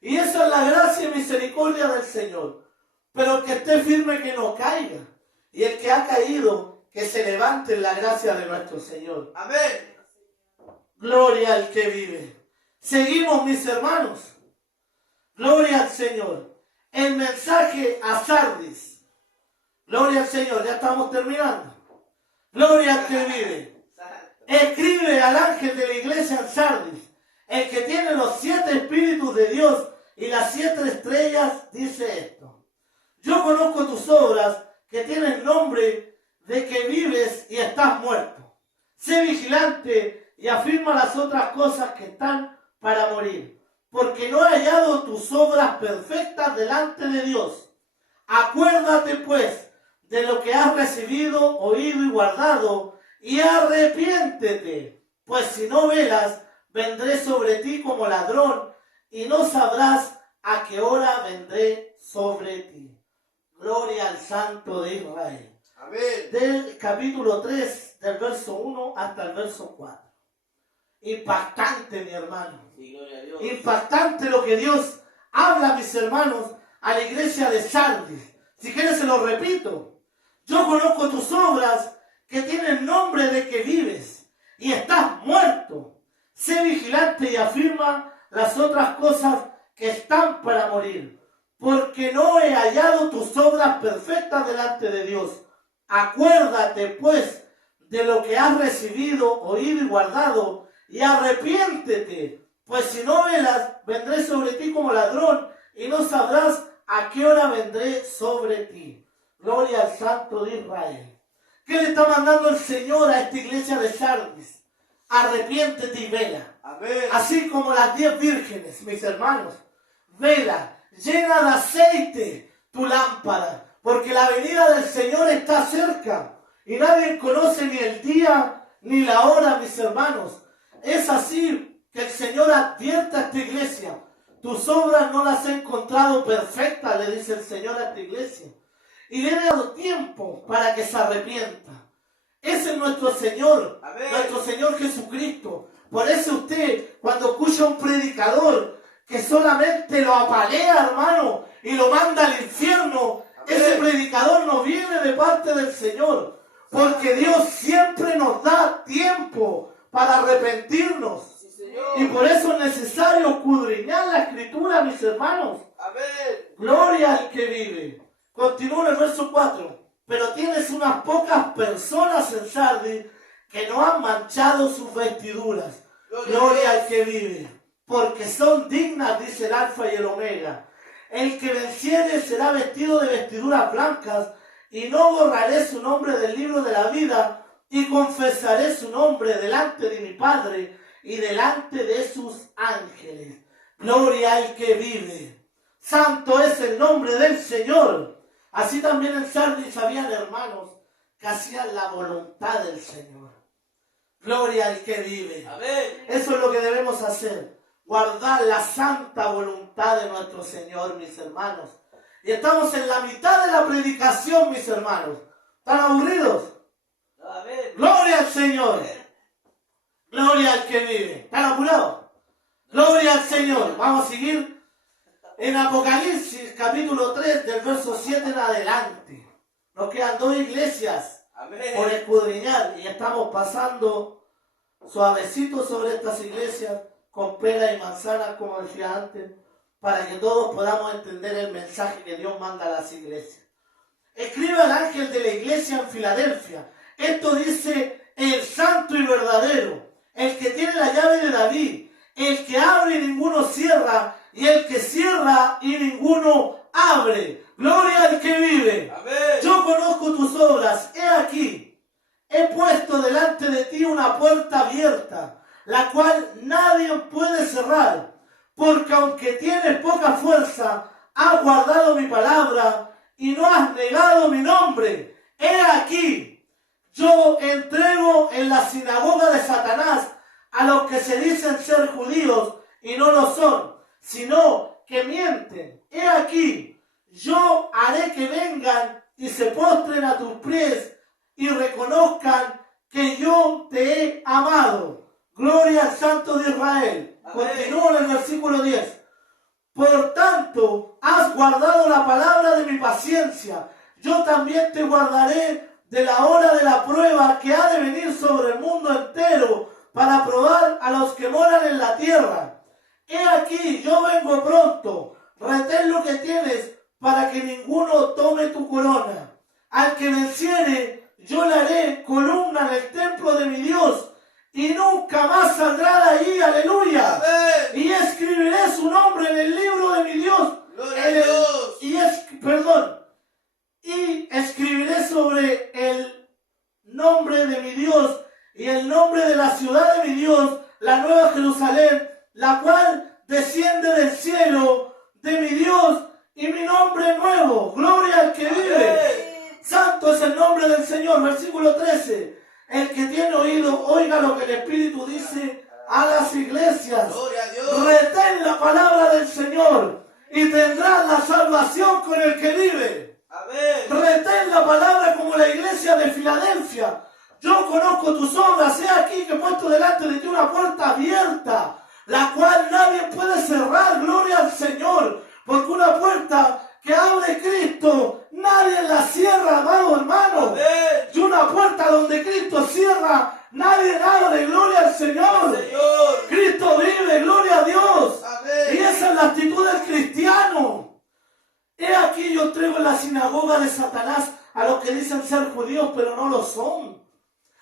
Y esa es la gracia y misericordia del Señor. Pero el que esté firme que no caiga. Y el que ha caído, que se levante en la gracia de nuestro Señor. Amén. Gloria al que vive. Seguimos, mis hermanos. Gloria al Señor. El mensaje a Sardis. Gloria al Señor. Ya estamos terminando. Gloria al que vive. Escribe al ángel de la iglesia en Sardis, el que tiene los 7 espíritus de Dios y las 7 estrellas, dice esto. Yo conozco tus obras, que tienen nombre de que vives y estás muerto. Sé vigilante y afirma las otras cosas que están para morir, porque no he hallado tus obras perfectas delante de Dios. Acuérdate pues de lo que has recibido, oído y guardado, y arrepiéntete, pues si no velas, vendré sobre ti como ladrón, y no sabrás a qué hora vendré sobre ti. Gloria al Santo de Israel. Amén. Del capítulo 3, del verso 1 hasta el verso 4. Impactante, mi hermano. Sí, gloria a Dios. Impactante lo que Dios habla, mis hermanos, a la iglesia de Sardis. Si quieres se lo repito. Yo conozco tus obras, que tienen nombre de que vives y estás muerto. Sé vigilante y afirma las otras cosas que están para morir, porque no he hallado tus obras perfectas delante de Dios. Acuérdate pues de lo que has recibido, oído y guardado, y arrepiéntete, pues si no velas, vendré sobre ti como ladrón, y no sabrás a qué hora vendré sobre ti. Gloria al Santo de Israel. ¿Qué le está mandando el Señor a esta iglesia de Sardis? Arrepiéntete y vela. Amén. Así como las 10 vírgenes, mis hermanos. Vela, llena de aceite tu lámpara, porque la venida del Señor está cerca. Y nadie conoce ni el día ni la hora, mis hermanos. Es así que el Señor advierte a esta iglesia. Tus obras no las he encontrado perfectas, le dice el Señor a esta iglesia. Y le he dado tiempo para que se arrepienta. Ese es nuestro Señor, Amén. nuestro Señor Jesucristo. Por eso usted, cuando escucha a un predicador que solamente lo apalea, hermano, y lo manda al infierno, Amén. ese predicador no viene de parte del Señor. Porque Dios siempre nos da tiempo para arrepentirnos. Sí, Señor. Y por eso es necesario escudriñar la Escritura, mis hermanos. Amén. Gloria al que vive. Continúa en el verso 4. Pero tienes unas pocas personas en Sardis que no han manchado sus vestiduras. Gloria al que vive. Porque son dignas, dice el Alfa y el Omega. El que venciere será vestido de vestiduras blancas, y no borraré su nombre del libro de la vida, y confesaré su nombre delante de mi Padre y delante de sus ángeles. Gloria al que vive. Santo es el nombre del Señor. Así también en Sardis habían hermanos que hacían la voluntad del Señor. Gloria al que vive. Amén. Eso es lo que debemos hacer. Guardar la santa voluntad de nuestro Señor, mis hermanos. Y estamos en la mitad de la predicación, mis hermanos. ¿Están aburridos? Amén. Gloria al Señor. Gloria al que vive. ¿Están apurados? Gloria al Señor. Vamos a seguir en Apocalipsis capítulo 3 del verso 7 en adelante. Nos quedan 2 iglesias Amén. por escudriñar y estamos pasando suavecito sobre estas iglesias con pera y manzana, como decía antes, para que todos podamos entender el mensaje que Dios manda a las iglesias. Escribe al ángel de la iglesia en Filadelfia. Esto dice el santo y verdadero, el que tiene la llave de David, el que abre y ninguno cierra, y el que cierra y ninguno abre. Gloria al que vive. Amén. Yo conozco tus obras. He aquí, he puesto delante de ti una puerta abierta, la cual nadie puede cerrar. Porque aunque tienes poca fuerza, has guardado mi palabra y no has negado mi nombre. He aquí, yo entrego en la sinagoga de Satanás a los que se dicen ser judíos y no lo son, sino que mienten. He aquí, yo haré que vengan y se postren a tus pies y reconozcan que yo te he amado. Gloria al Santo de Israel. Amén. Continúo en el versículo 10. Por tanto, has guardado la palabra de mi paciencia. Yo también te guardaré de la hora de la prueba que ha de venir sobre el mundo entero para probar a los que moran en la tierra. He aquí, yo vengo pronto. Retén lo que tienes para que ninguno tome tu corona. Al que venciere, yo le haré columna en el templo de mi Dios y nunca más saldrá de ahí. Aleluya. Amén. Y escribiré su nombre en el libro de mi Dios. Gloria a Dios. Y escribiré sobre el nombre de mi Dios y el nombre de la ciudad de mi Dios, la nueva Jerusalén, la cual desciende del cielo de mi Dios, y mi nombre nuevo. Gloria al que vive. Amén. Santo es el nombre del Señor. Versículo 13. El que tiene oído, oiga lo que el Espíritu dice a las iglesias. Gloria a Dios. Retén la palabra del Señor y tendrás la salvación con el que vive. Amén. Retén la palabra como la iglesia de Filadelfia. Yo conozco tus obras. He aquí que he puesto delante de ti una puerta abierta, la cual nadie puede cerrar. Gloria al Señor. Porque una puerta que abre Cristo, nadie la cierra, amado hermano. Amén. Y una puerta donde Cristo cierra, nadie abre. Gloria al Señor. Señor. Cristo vive, gloria a Dios. Amén. Y esa es la actitud del cristiano. He aquí yo traigo en la sinagoga de Satanás a los que dicen ser judíos pero no lo son,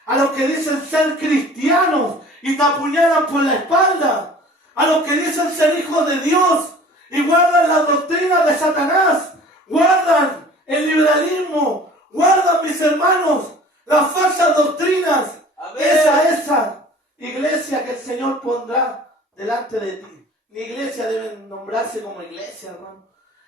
a los que dicen ser cristianos y te apuñalan por la espalda, a los que dicen ser hijos de Dios y guardan las doctrinas de Satanás, guardan el liberalismo, guardan, mis hermanos, las falsas doctrinas. Amén. Esa iglesia que el Señor pondrá delante de ti. Mi iglesia debe nombrarse como iglesia, hermano.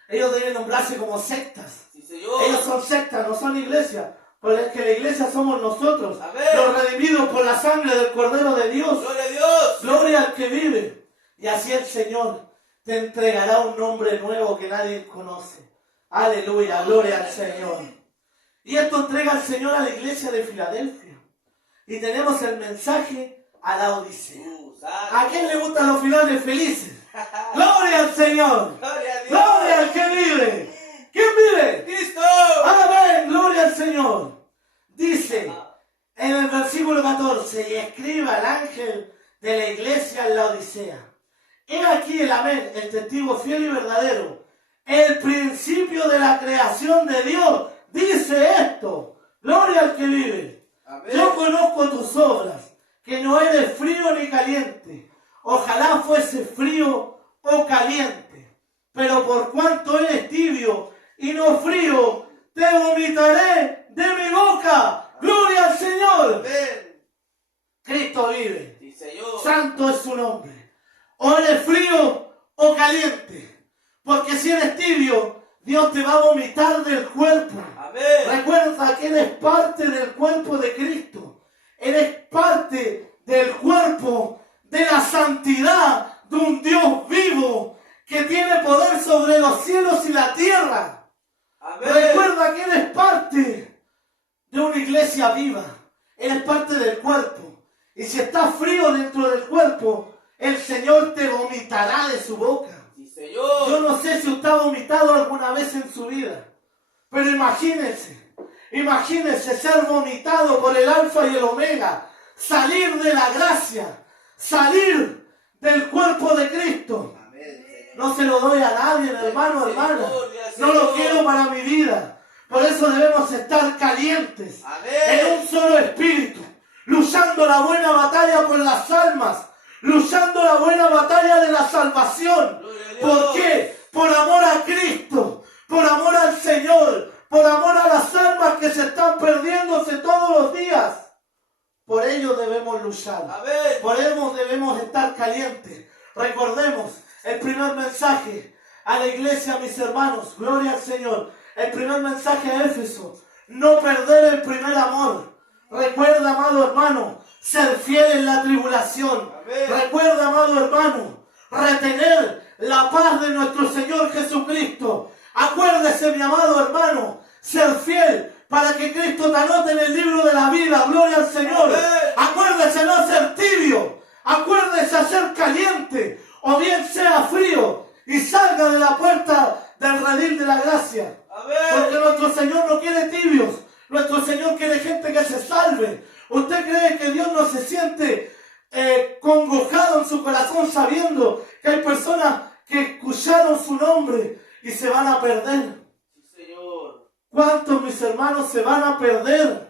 Ellos deben nombrarse como sectas. Sí, Señor. Ellos son sectas, no son iglesias. Porque la iglesia somos nosotros, Amén. los redimidos por la sangre del Cordero de Dios. Gloria a Dios. Gloria al que vive. Y así el Señor te entregará un nombre nuevo que nadie conoce. Aleluya, gloria al Señor. Y esto entrega el Señor a la iglesia de Filadelfia. Y tenemos el mensaje a la Odisea. ¿A quién le gustan los finales felices? Gloria al Señor. Gloria a Dios. Gloria al que vive. ¿Quién vive? Cristo. Amén, gloria al Señor. Dice en el versículo 14, y escriba al ángel de la iglesia en la Odisea. He aquí el amén, el testigo fiel y verdadero, el principio de la creación de Dios. Dice esto, gloria al que vive. Amén. Yo conozco tus obras, que no eres frío ni caliente. Ojalá fuese frío o caliente. Pero por cuanto eres tibio y no frío, te vomitaré de mi boca. Gloria al Señor. Amén. Cristo vive. Sí, Señor. Santo es su nombre. O eres frío o caliente. Porque si eres tibio, Dios te va a vomitar del cuerpo. Amén. Recuerda que eres parte del cuerpo de Cristo. Eres parte del cuerpo de la santidad de un Dios vivo que tiene poder sobre los cielos y la tierra. Amén. Recuerda que eres parte de una iglesia viva. Eres parte del cuerpo. Y si estás frío dentro del cuerpo, el Señor te vomitará de su boca. Sí, Señor. Yo no sé si usted ha vomitado alguna vez en su vida, pero imagínese ser vomitado por el Alfa y el Omega, salir de la gracia, salir del cuerpo de Cristo. Amén, Señor. No se lo doy a nadie, hermano, hermana. No lo quiero para mi vida. Por eso debemos estar calientes, en Amén. un solo espíritu, luchando la buena batalla por las almas, luchando la buena batalla de la salvación. Gloria a Dios. ¿Por qué? Por amor a Cristo, por amor al Señor, por amor a las almas que se están perdiéndose todos los días. Por ello debemos luchar. Amén. Por ello debemos estar calientes. Recordemos el primer mensaje a la iglesia, mis hermanos. Gloria al Señor. El primer mensaje a Éfeso. No perder el primer amor. Recuerda, amado hermano, ser fiel en la tribulación. Amén. Recuerda, amado hermano, retener la paz de nuestro Señor Jesucristo. Acuérdese, mi amado hermano, ser fiel para que Cristo te anote en el libro de la vida. Gloria al Señor. Amén. Acuérdese no ser tibio. Acuérdese a ser caliente. O bien sea frío y salga de la puerta del redil de la gracia. Amén. Porque nuestro Señor no quiere tibios. Nuestro Señor quiere gente que se salve. ¿Usted cree que Dios no se siente congojado en su corazón sabiendo que hay personas que escucharon su nombre y se van a perder? Sí, Señor. ¿Cuántos, mis hermanos, se van a perder?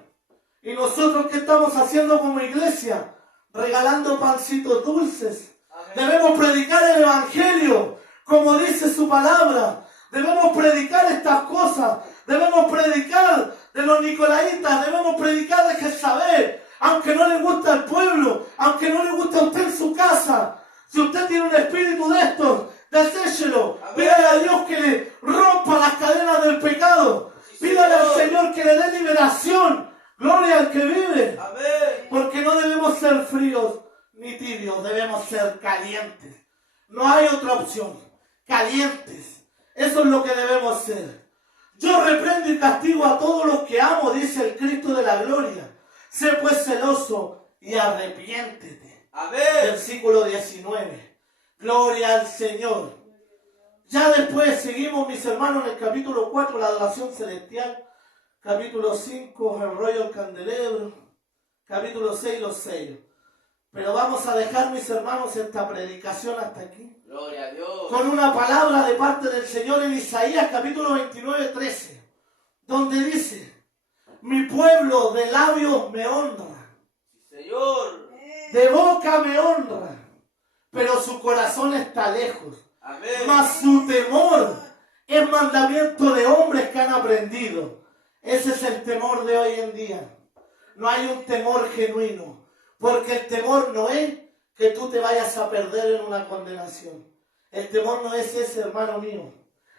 ¿Y nosotros qué estamos haciendo como iglesia? Regalando pancitos dulces. Amén. Debemos predicar el Evangelio, como dice su palabra. Debemos predicar estas cosas. Debemos predicar de los nicolaitas. Debemos predicar de Jezabel. Aunque no le gusta al pueblo, aunque no le gusta a usted en su casa. Si usted tiene un espíritu de estos, deséchelo. Amén. Pídale a Dios que le rompa las cadenas del pecado. Sí, Pídale al Señor. Señor que le dé liberación. Gloria al que vive. Amén. Porque no debemos ser fríos ni tibios, debemos ser calientes. No hay otra opción. Calientes. Eso es lo que debemos ser. Yo reprendo y castigo a todos los que amo, dice el Cristo de la gloria. Sé pues celoso y arrepiéntete. Amén. Versículo 19. Gloria al Señor. Ya después seguimos, mis hermanos, en el capítulo 4, la adoración celestial. Capítulo 5, el rollo del candelebro. Capítulo 6, los sellos. Pero vamos a dejar, mis hermanos, esta predicación hasta aquí. Gloria a Dios. Con una palabra de parte del Señor en Isaías capítulo 29, 13. Donde dice: Mi pueblo de labios me honra, Sí, Señor. de boca me honra, pero su corazón está lejos. Amén. Mas su temor es mandamiento de hombres que han aprendido. Ese es el temor de hoy en día. No hay un temor genuino, porque el temor no es que tú te vayas a perder en una condenación. El temor no es ese, hermano mío.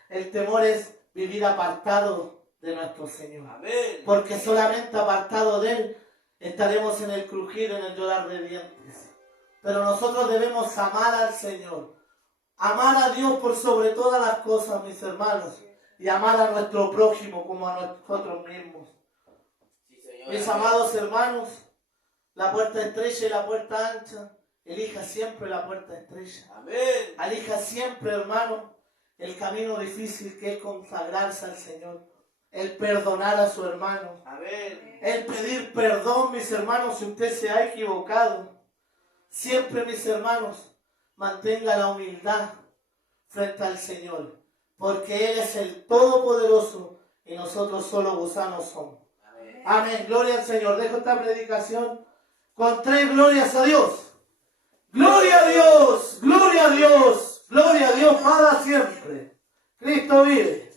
El temor es vivir apartado de nuestro Señor. Amén. Porque solamente apartado de Él estaremos en el crujir, en el llorar de dientes. Pero nosotros debemos amar al Señor. Amar a Dios por sobre todas las cosas, mis hermanos. Y amar a nuestro prójimo como a nosotros mismos. Sí, Señor. Mis Amén. amados hermanos, la puerta estrecha y la puerta ancha, elija siempre la puerta estrecha. Amén. Elija siempre, hermano, el camino difícil que es consagrarse al Señor. El perdonar a su hermano. Amén. El pedir perdón, mis hermanos, si usted se ha equivocado. Siempre, mis hermanos, mantenga la humildad frente al Señor. Porque Él es el Todopoderoso y nosotros solo gusanos somos. Amén. Amén. Gloria al Señor. Dejo esta predicación con 3 glorias a Dios. Gloria a Dios, gloria a Dios, gloria a Dios para siempre. Cristo vive.